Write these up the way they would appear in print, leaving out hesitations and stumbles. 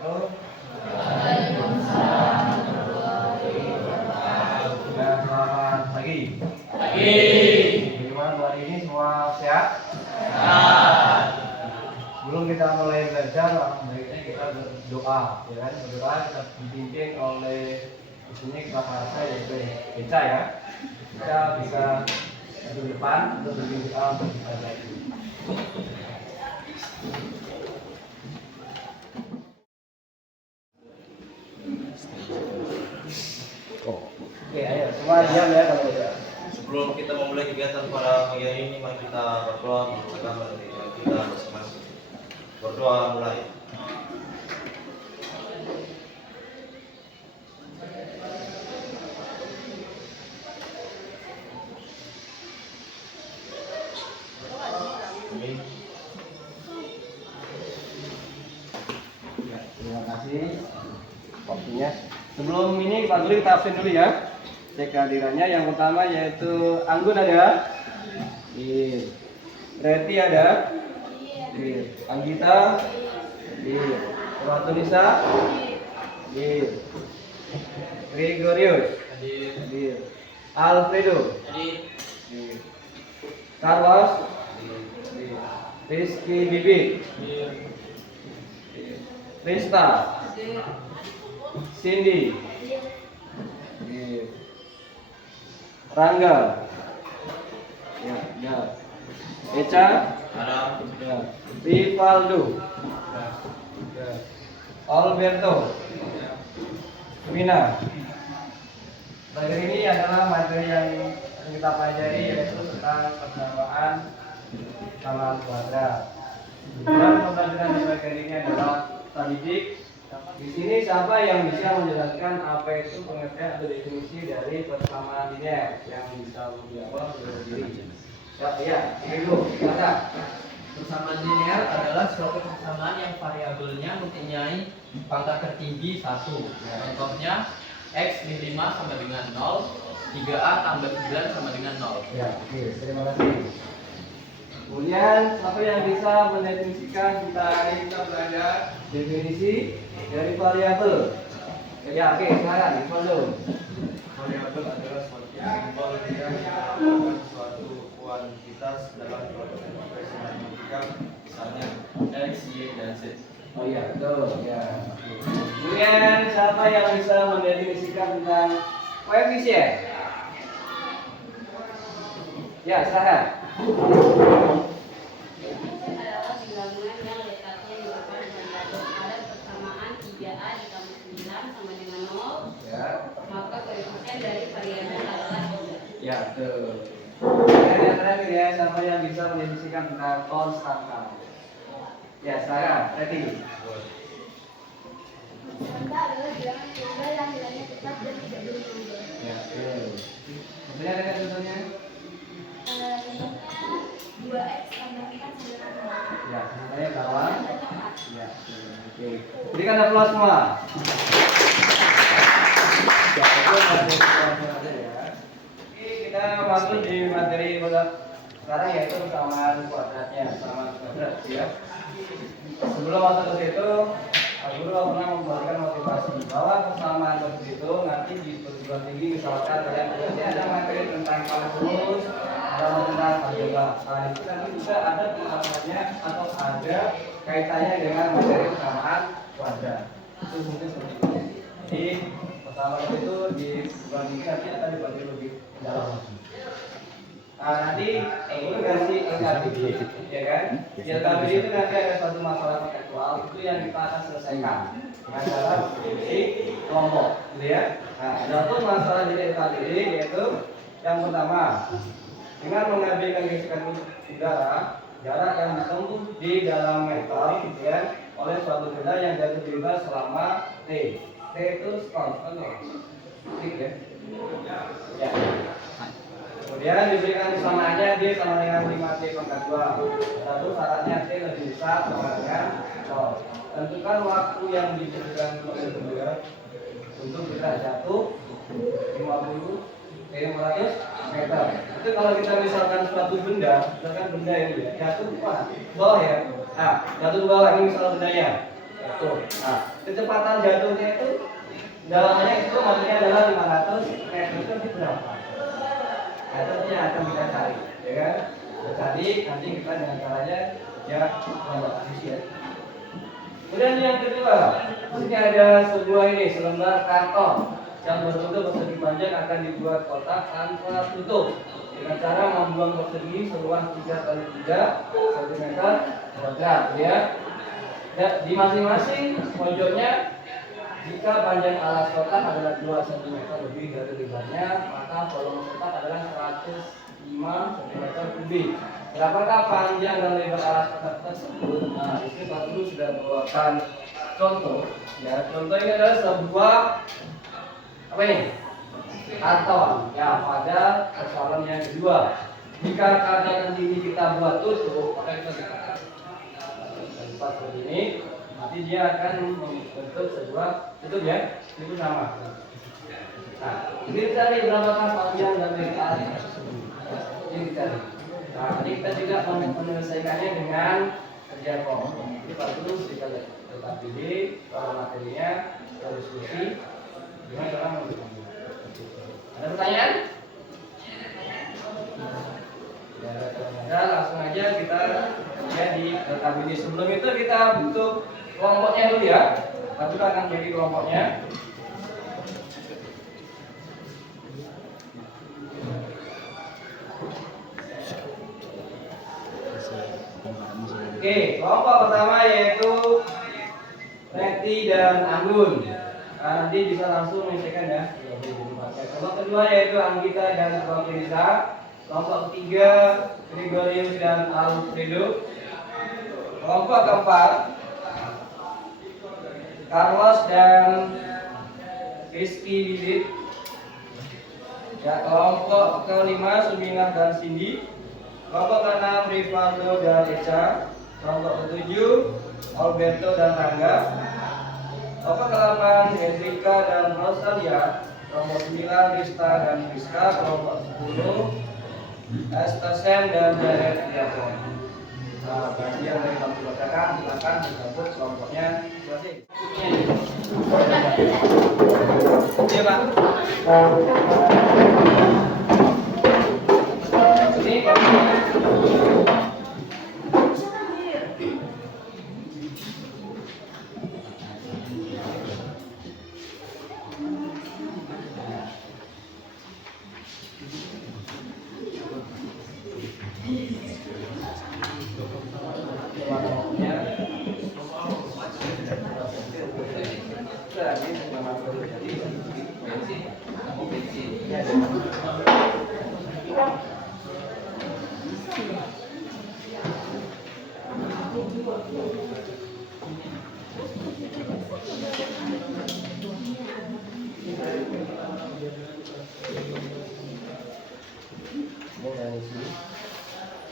wabarakatuh. Waalaikumsalam warahmatullahi wabarakatuh. Ya, selamat pagi. Pagi. Bagaimana hari ini semua sehat? Sehat. Sebelum kita mulai belajar, baiknya kita berdoa, ya kan? Berdoa kita dipimpin oleh di sini kelas saya yaitu Eca ya. Kita bisa di depan untuk berdoa untuk kita lagi. Oke, ayo semua diam ya kalau udah. Sebelum kita memulai kegiatan pada pagi hari ini, mari kita berdoa mengucapkan dari kita masing-masing. Berdoa mulai. Amin. Ya, terima kasih waktunya. Sebelum ini Pak Guru kita absen dulu ya. Cek kehadirannya. Yang pertama yaitu Anggun ada. Iya. Reti ada. Iya. Anggita. Iya. Ratunisa. Iya. Gregorius. Iya. Alfredo. Iya. Carlos. Iya. Rizky Bibi. Iya. Rista. Cindy. Iya. Rangga. Ya, ya. Eca. Ada. Ya. Rivaldo. Ya. Alberto. Mina. Materi ini adalah materi yang akan kita pelajari yaitu tentang persamaan skala kuadrat. Dan pembelajaran di bagian ini adalah tadidik. Di sini siapa yang bisa menjelaskan apa itu pengertian atau definisi dari persamaan linear yang bisa menjawab berdiri? Ya, ini dulu. Kata. Persamaan linear adalah suatu persamaan yang variabelnya mempunyai pangkat tertinggi 1. Contohnya X min 5 sama dengan 0, 3A tambah 9 sama dengan 0. Ya, oke, terima kasih. Kemudian siapa yang bisa mendefinisikan kita belajar definisi dari variabel? Ya, oke, sekarang Rivaldo. Variabel adalah suatu simbol yang menggambarkan suatu kuantitas dalam suatu ekspresi matematika, misalnya X, Y, dan Z. Oh iya, betul. Ya. Kemudian siapa yang bisa mendefinisikan tentang koefisien? Ya, silakan. Koefisien adalah bilangan yang letaknya dilakukan dengan tabel ada persamaan 3A ditambah 9 sama dengan 0. Ya. Maka koefisien dari variabel adalah 3. Ya, betul. Kemudian yang terakhir ya, siapa yang bisa mendefinisikan tentang konstanta? Ya, silakan. Ready? Konstanta adalah bilangan tunggal yang nilainya tetap dan tidak berubah. Ya, betul. Kemudian ada contohnya? Contohnya 2X tambah 4 sama dengan 0. Ya, contohnya kawan. Ya, oke. Berikan aplaus semua. Ya, itu materi ya. Oke, kita masuk di materi sekarang yaitu persamaan kuadratnya, persamaan kuadrat ya. Sebelum masuk ke situ, Pak Guru pernah memberikan motivasi bahwa persamaan seperti itu nanti di perguruan tinggi misalkan kalian nanti ada materi tentang kalkulus, ada tentang algebra. Nah, itu nanti juga ada penerapannya atau ada kaitannya dengan materi persamaan kuadrat. Itu mungkin seperti itu. Jadi persamaan itu di perguruan tinggi nanti akan dibagi lebih dalam lagi. Nah, nanti Guru kasih LKB, ya kan? Di LKB itu nanti ada satu masalah kontekstual itu yang kita akan selesaikan dengan cara di kelompok, gitu ya. Nah, ada pun masalah di LKB yaitu yang pertama dengan mengambil gesekan udara jarak yang ditempuh di dalam metal, gitu ya, oleh suatu benda yang jatuh bebas selama T. T itu konstan, ya. Ya. Kemudian diberikan persamaannya D sama dengan 5T pangkat 2. Lalu syaratnya T lebih besar sama dengan 0. Tentukan waktu yang diberikan oleh benda untuk kita jatuh 50 500 meter. Itu kalau kita misalkan suatu benda, misalkan benda yang jatuh ke mana? Bawah ya. Nah, jatuh ke bawah ini misalnya bendanya. Betul. Nah, kecepatan jatuhnya itu dalamnya itu maksudnya adalah 500 meter itu berapa? Nah, itu nanti yang akan kita cari, ya kan? Kita cari nanti kita dengan caranya ya membuat posisi ya. Kemudian yang kedua, ini ada sebuah selembar karton yang berbentuk persegi panjang akan dibuat kotak tanpa tutup dengan cara membuang persegi seluas 3 kali 3 cm kuadrat ya. Di masing-masing pojoknya jika panjang alas kotak adalah 2 cm lebih dari lebarnya, maka volume kotak adalah 105 cm kubik. Berapakah panjang dan lebar alas kotak tersebut? Nah, ini Pak Guru sudah membawakan contoh. Ya, contoh ini adalah sebuah apa ini? Karton. Ya, pada persoalan yang kedua. Jika karton nanti ini kita buat tutup, maka kita lipat seperti ini. Nanti dia akan membentuk sebuah tutup ya. Itu sama. Nah, ini cari berapakah panjang dan lebar alas tersebut. Ini dicari. Nah, nanti kita juga menyelesaikannya dengan kerja kelompok. Jadi Pak Guru kita letak pilih materinya, kita diskusi. Gimana cara mengerjakannya? Ada pertanyaan? Ya, ada langsung aja kita ya di letak pilih. Sebelum itu kita bentuk kelompoknya dulu ya. Pak Guru akan jadi kelompoknya. Oke, kelompok pertama yaitu Reti dan Anggun. Nah, nanti bisa langsung menyelesaikan ya. Kelompok kedua yaitu Anggita dan Risa. Kelompok ketiga Gregorius dan Alfredo. Kelompok keempat Carlos dan Rizky Lilith. Ya, kelompok kelima Suminah dan Cindy. Kelompok keenam Rivaldo dan Echa. Kelompok ketujuh Alberto dan Rangga. Kelompok ke-8 Hendrika dan Rosalia. Kelompok 9 Rista dan Rizka. Kelompok 10 Estasen dan Jared Diapon. Nah, bagi yang dari bangku belakang silakan digabung kelompoknya. Terima kasih. Iya Pak.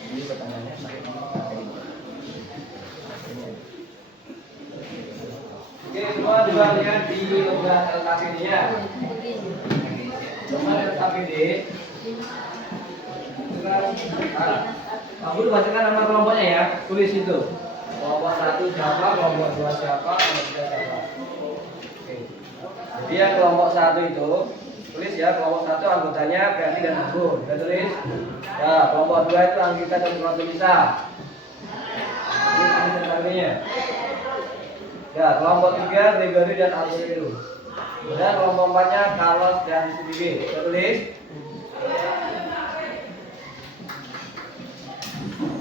Ini pertanyaannya sampai Oke, semua juga lihat di lomba LKPD-nya. Lomba LKPD itu kan, kamu bacakan nama kelompoknya ya, tulis itu. Kelompok 1 siapa, kelompok 2 siapa, kelompok 3 siapa. Oke. Jadi ya kelompok 1 itu tulis ya, kelompok 1 anggotanya Berarti dan Anggun. Kita tulis. Ya, kelompok 2 itu Anggita dan Risa. Ini namanya. Ya, kelompok 3 Gregory dan Alfredo. Dan kelompok 4-nya Carlos dan Cindy. Kita tulis.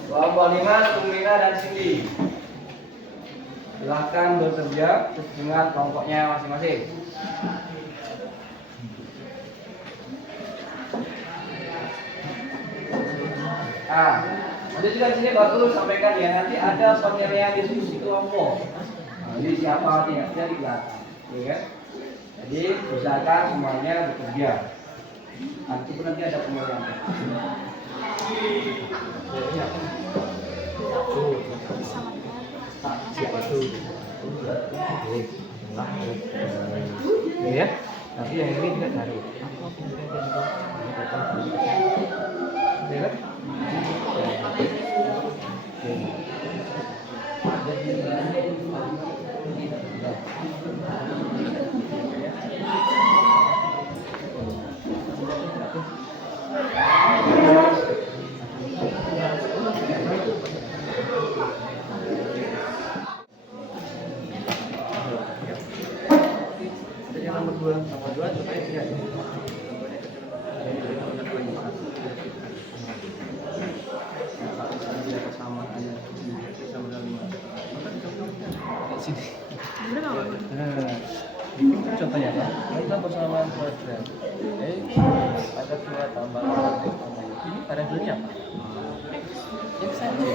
Kelompok 5 Sumina dan Cindy. Silahkan bekerja dengan kelompoknya masing-masing. Nah, nanti juga sini baru sampaikan ya, nanti ada penilaian diskusi kelompok. Nah, jadi siapa yang ada di belakang, ya kan? Jadi usahakan semuanya bekerja. Nanti pun nanti ada penilaian. Siapa tuh? Ya, tapi yang ini kita cari. Ya kan? tambah 2 supaya 3. Persamaannya sama dengan 5. Sini. Nah, ini contohnya kan, kita persamaan kuadrat. Ada 2 tambah 4 ini variabelnya apa? X saja.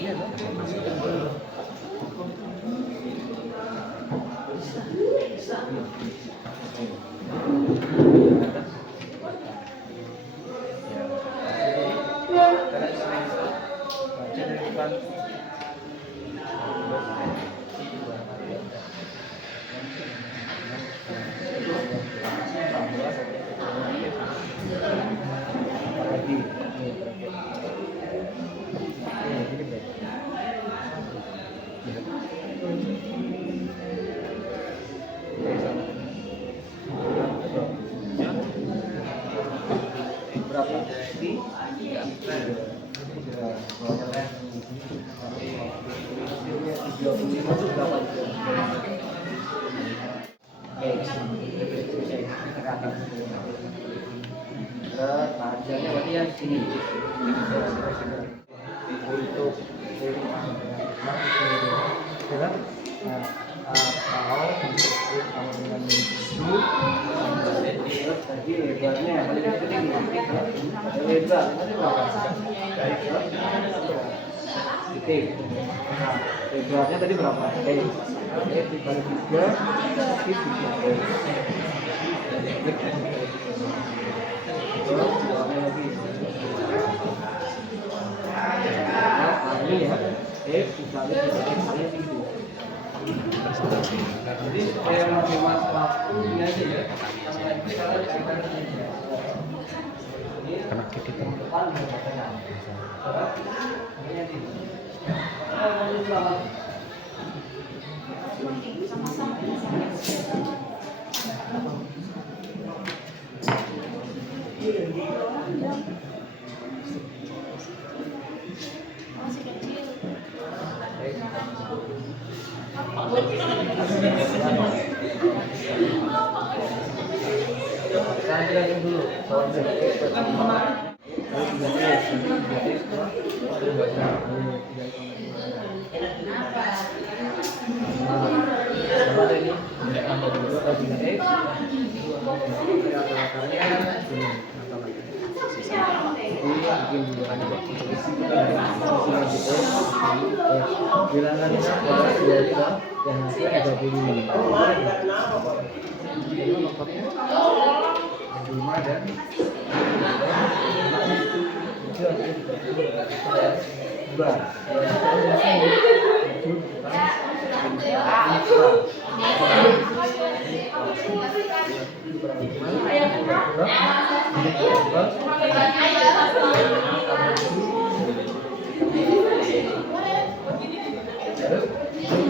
Iya dong. Hasilnya berarti yang sini. Untuk kalau sama dengan itu tadi lebarnya paling kecil ini lebar nanti berapa? Titik. Nah, lebarnya tadi berapa? Dikali 3 ini ya, dikali 3 itu. Jadi supaya mas waktu ini aja ya. Karena kita Masih kecil. Saya bilangin dulu. Bilangannya yang hasil 35. 5 dan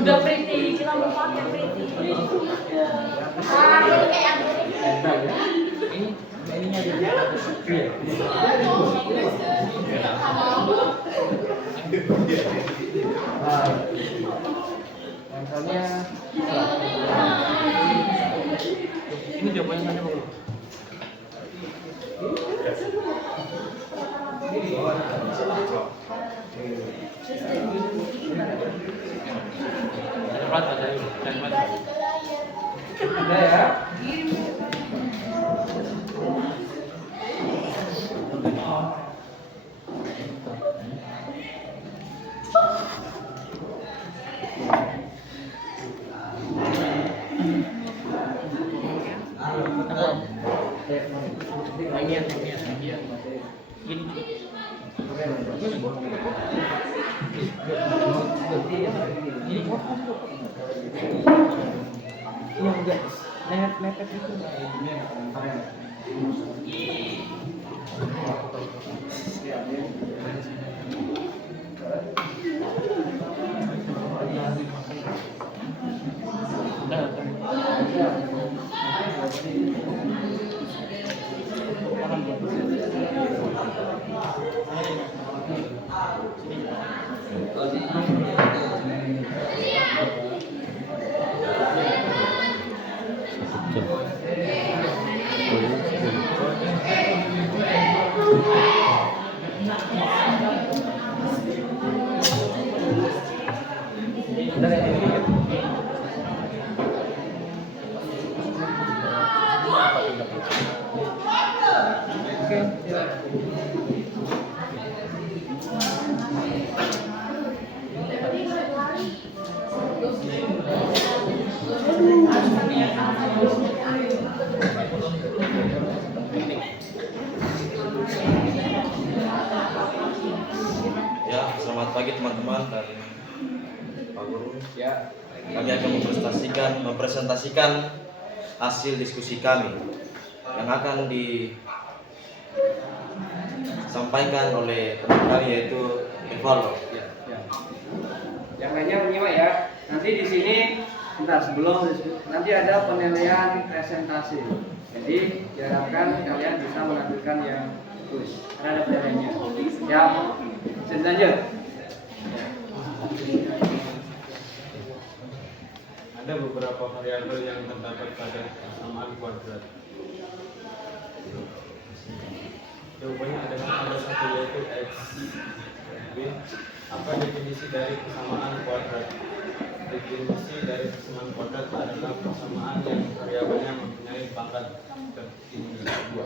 Udah pretty, kita mau pakai pretty. ininya dia. Misalnya ini jawabannya mana Bang? Ada ya. Yang enggak mepet itu Tuh. Benar ya? Oke, ya. Ya, selamat pagi teman-teman dan Pak Guru. Ya. Kami akan mempresentasikan hasil diskusi kami yang akan disampaikan oleh teman kami yaitu Evaldo. Ya. Yang lainnya menyimak ya. Nanti di sini nanti ada penilaian presentasi. Jadi diharapkan kalian bisa menampilkan yang tulis karena ada penilaiannya. Ya, lanjut. Ada beberapa variabel yang terdapat pada persamaan kuadrat. Jawabannya ada satu yaitu X. B. Apa definisi dari persamaan kuadrat? Definisi dari persamaan kuadrat adalah persamaan yang variabelnya mempunyai pangkat tertinggi 2.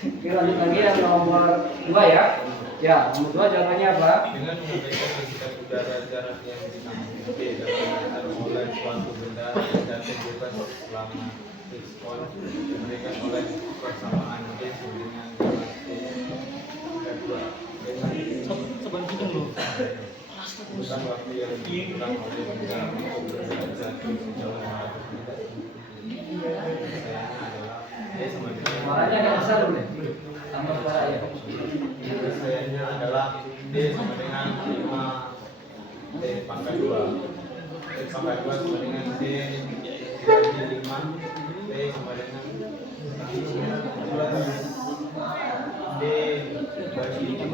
Oke, lanjut lagi yang nomor 2 ya. Ya, nomor 2 jawabannya apa? Dengan mengabaikan densitas udara jarak yang ditempuh D dalam meter oleh suatu benda jatuh bebas selama X on diberikan oleh persamaan D dengan jarak D kedua bukan waktu yang dikurang oleh benda untuk bergerak jatuh sejauh 500 meter. Sayangnya adalah D sama dengan Suaranya agak besar boleh? Tambah suara ya. Penyelesaiannya adalah D sama dengan 5 D pangkat 2. D pangkat 2 sama dengan D dibagi 5. D sama dengan 11 D bagi 5.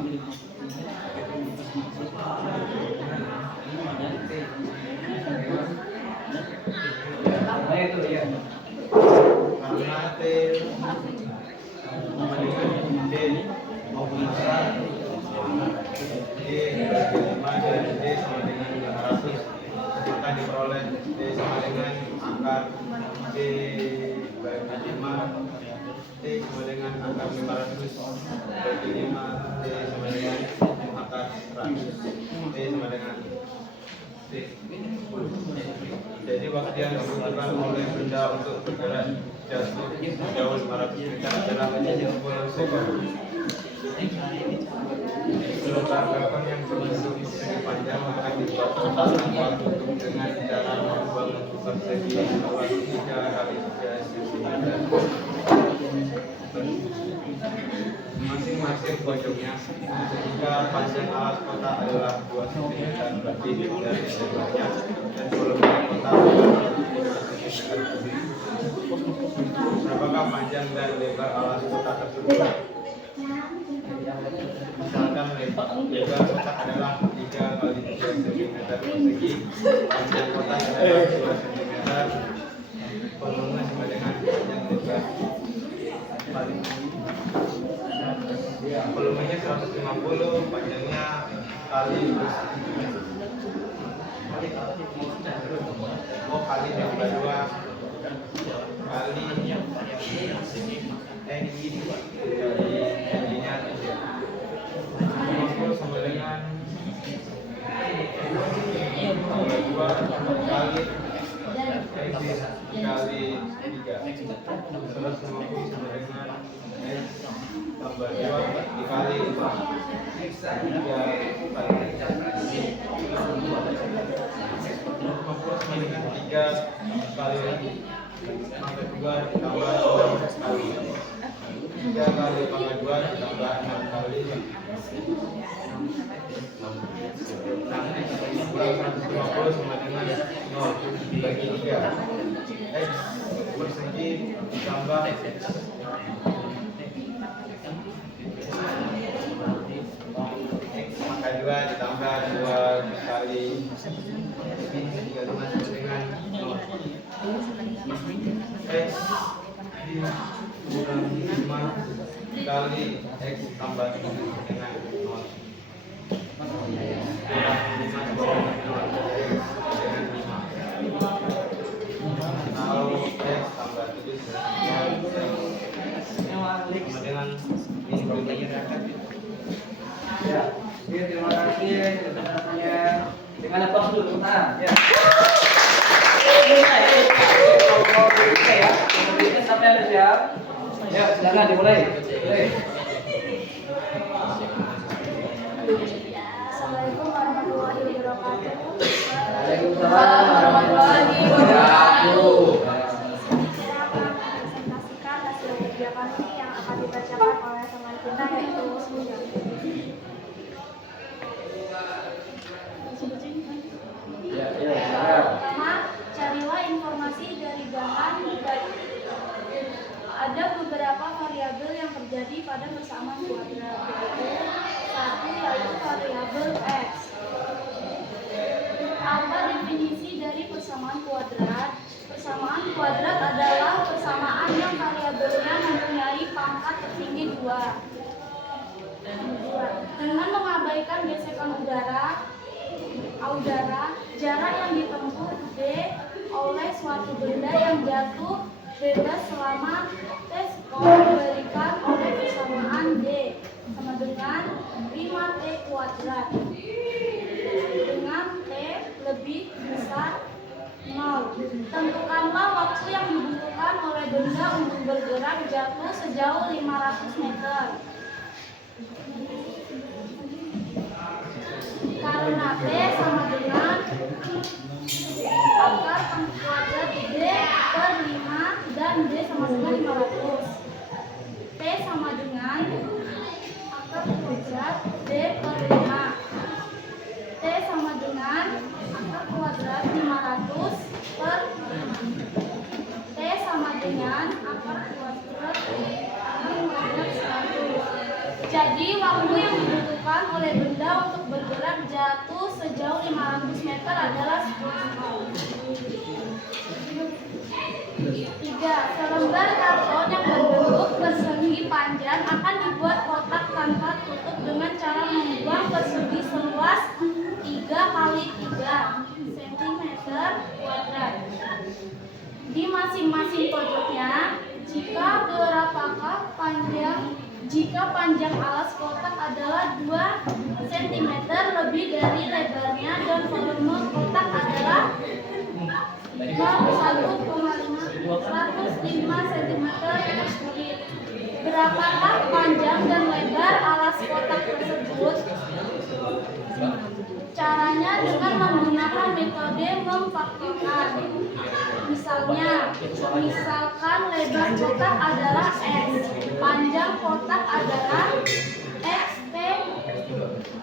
Nah, itu ya. Karena T sama dengan D maupun besar D bagi 5 dan D sama dengan 500, maka diperoleh D sama dengan akar D bagi 5. D sama dengan akar 500 bagi 5. D sama dengan akar 100. D sama dengan D. Jadi waktu yang dibutuhkan oleh benda untuk bergerak jatuh sejauh 500 meter adalah 10 sekund. Gelombang yang berbentuk segi panjang akan dibuat waktu dengan cara membuang persegi luas 3 kali 3 cm. Masing-masing pojoknya jika panjang alat kotak adalah 2 cm berarti dari lebarnya dan volume kotak adalah 5 cm. Berapakah panjang dan lebar alat kotak tersebut? Misalkan lebar kotak adalah 3 kali 3 cm persegi, panjang kotak adalah 2 cm, volume sama dengan panjang lebar. Volumenya 150, panjangnya kali kali tambah 2 kali N-nya 50 sama dengan tambah 2 kali kali 3 150 sama dengan S tambah 2 dikali 3 kali 50 sama dengan 3 kali pangkat 2 ditambah 6 kali 3 kali pangkat 2 ditambah 6 kali 150 sama dengan 0 bagi 3 X persegi ditambah X pangkat 2 ditambah 2 kali 35 sama dengan 0 X kurang 5 dikali X tambah 7 dengan 0. Kurang 5 dikali X dengan 5. Atau X tambah 7 dengan 0 sama dengan ini berikutnya. Ya, oke, terima kasih penjelasannya. Dengan apa dulu? Nah, ya. Oke ya, ini sampai ada siap. Ya, silakan dimulai. Mulai. Assalamualaikum warahmatullahi wabarakatuh. Waalaikumsalam warahmatullahi wabarakatuh. Saya akan presentasikan hasil kerja kami yang akan dibacakan oleh teman kita yaitu Muslim. Ya, silakan. Pertama, carilah informasi dari bahan. Ada beberapa variabel yang terjadi pada persamaan kuadrat. Satu yaitu variabel X. Apa definisi dari persamaan kuadrat? Persamaan kuadrat adalah persamaan yang variabelnya mempunyai pangkat tertinggi 2. Dengan mengabaikan gesekan udara, jarak yang ditempuh D oleh suatu benda yang jatuh bebas selama T diberikan oleh persamaan D sama dengan 5T kuadrat dengan T lebih besar 0. Tentukanlah waktu yang dibutuhkan oleh benda untuk bergerak jatuh sejauh 500 meter. Karena T sama dengan akar kuadrat D per 5 dan D sama dengan 500. T sama dengan akar kuadrat D per 5. T sama dengan akar kuadrat 500 per 5. T sama dengan akar kuadrat 100. Jadi waktu yang dibutuhkan oleh benda untuk bergerak jatuh sejauh 500 meter adalah 10 menit. 3. Selembar karton yang berbentuk persegi panjang akan dibuat kotak tanpa tutup dengan cara membuang persegi seluas 3 kali 3 cm kuadrat di masing-masing pojoknya. Jika panjang alas kotak adalah 2 cm lebih dari lebarnya dan volume kotak adalah 105 cm kubic. Berapakah panjang dan lebar alas kotak tersebut? Caranya dengan menggunakan metode memfaktorkan. Misalkan lebar kotak adalah X, panjang kotak adalah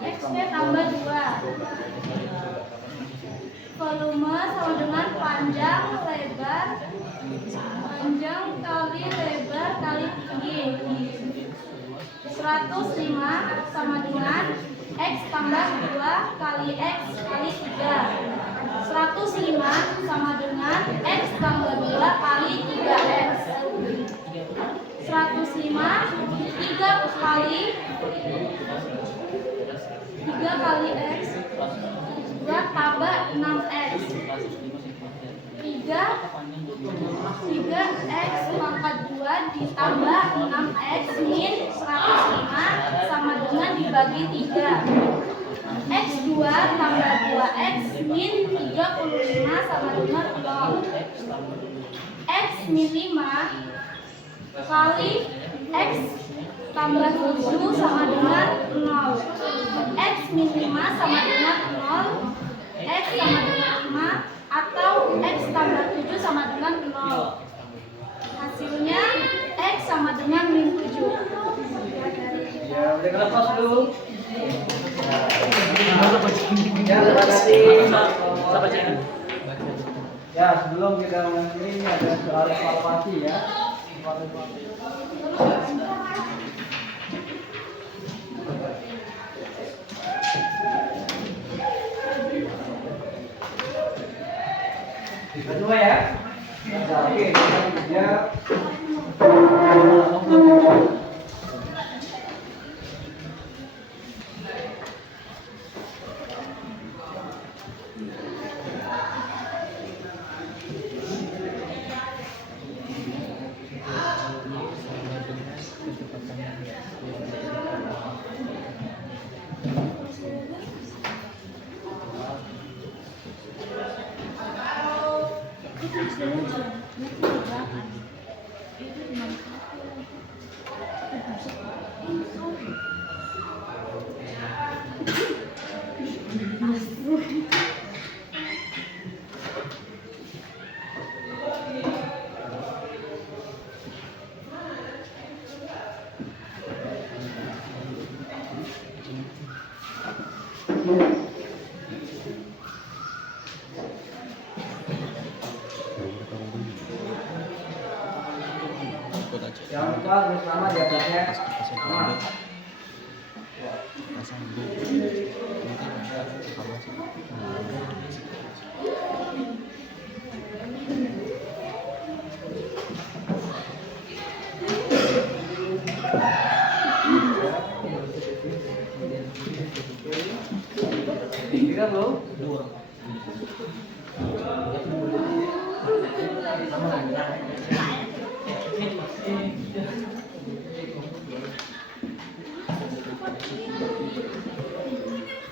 XP tambah 2. Volume sama dengan panjang kali lebar kali tinggi. 105 sama dengan X tambah 2 kali X kali 3. 105 sama dengan X tambah 2 kali 3X. 105 3 kali X 2 tambah 6X. 3X pangkat 2 ditambah 6X min 105 sama dengan dibagi 3. X2 tambah 2X min 35 sama dengan 0. X min 5 kali X tambah 7 sama dengan 0. X min 5 sama dengan 0. X sama dengan 5 atau X tambah 7 sama dengan 0. Hasilnya X sama dengan min 7. Ya, udah lepas dulu. Ya, terima kasih. Ya, sebelum kita mengakhiri ini ada soal evaluasi ya. Kedua ya. Nah, oke, ya. Jangan lupa tulis nama di atasnya. Nama. Tiga belum?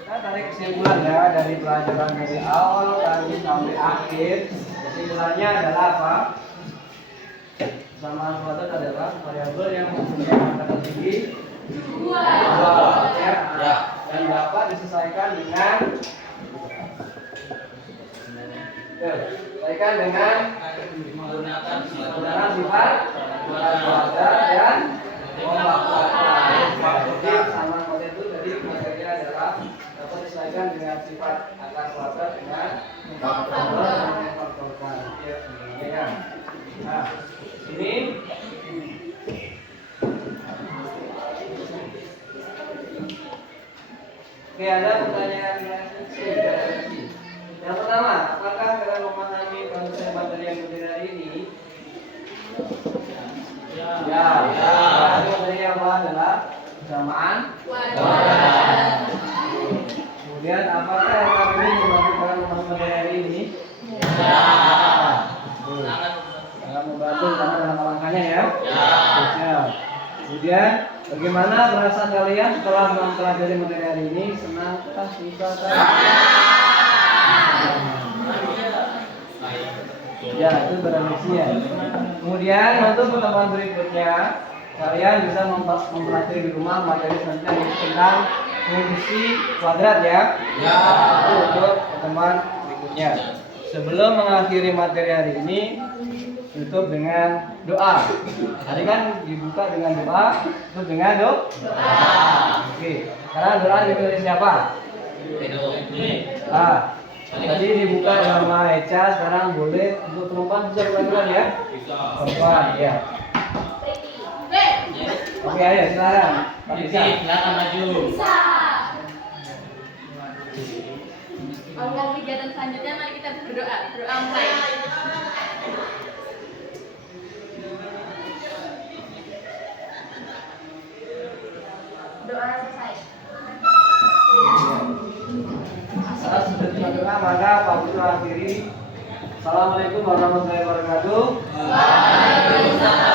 Kita tarik kesimpulan ya dari pelajaran dari awal tadi sampai akhir. Kesimpulannya adalah apa? Persamaan kuadrat adalah variabel yang mempunyai angka tertinggi dua, ya, dan dapat diselesaikan dengan menggunakan sifat kuadrat dan pembahasan. Jadi sama kuadrat itu jadi materinya adalah dapat diselesaikan dengan sifat akar kuadrat dengan pembahasan dan memfaktorkan. Ya. Nah, ini oke, ada pertanyaan yang pertama, apakah dalam memahami konsep materi yang berdiri hari ini? Ya. Materi apa adalah persamaan kuadrat. Kemudian apakah yang ini membantu dalam memahami materi hari ini? Ya. Sangat membantu karena dalam langkahnya ya. Ya. Kemudian bagaimana perasaan kalian setelah mempelajari materi hari ini? Senang, susah, ya, itu berefleksinya. Kemudian untuk pertemuan berikutnya kalian bisa mempelajari di rumah materi selanjutnya tentang fungsi kuadrat ya. Itu untuk pertemuan berikutnya. Sebelum mengakhiri materi hari ini, tutup dengan doa. Tadi kan dibuka dengan doa, tutup dengan doa. Oke. Sekarang doa ditulis siapa? Tadi dibuka sama Eca, sekarang boleh untuk perempuan bisa bukan ya? Perempuan, ya. Oke, ayo silakan. Silakan maju. Bisa. Untuk kegiatan selanjutnya mari kita berdoa. Berdoa mulai. Doa selesai. Saat sudah dilakukan maka Pak Guru akhiri. Assalamualaikum warahmatullahi wabarakatuh. Waalaikumsalam.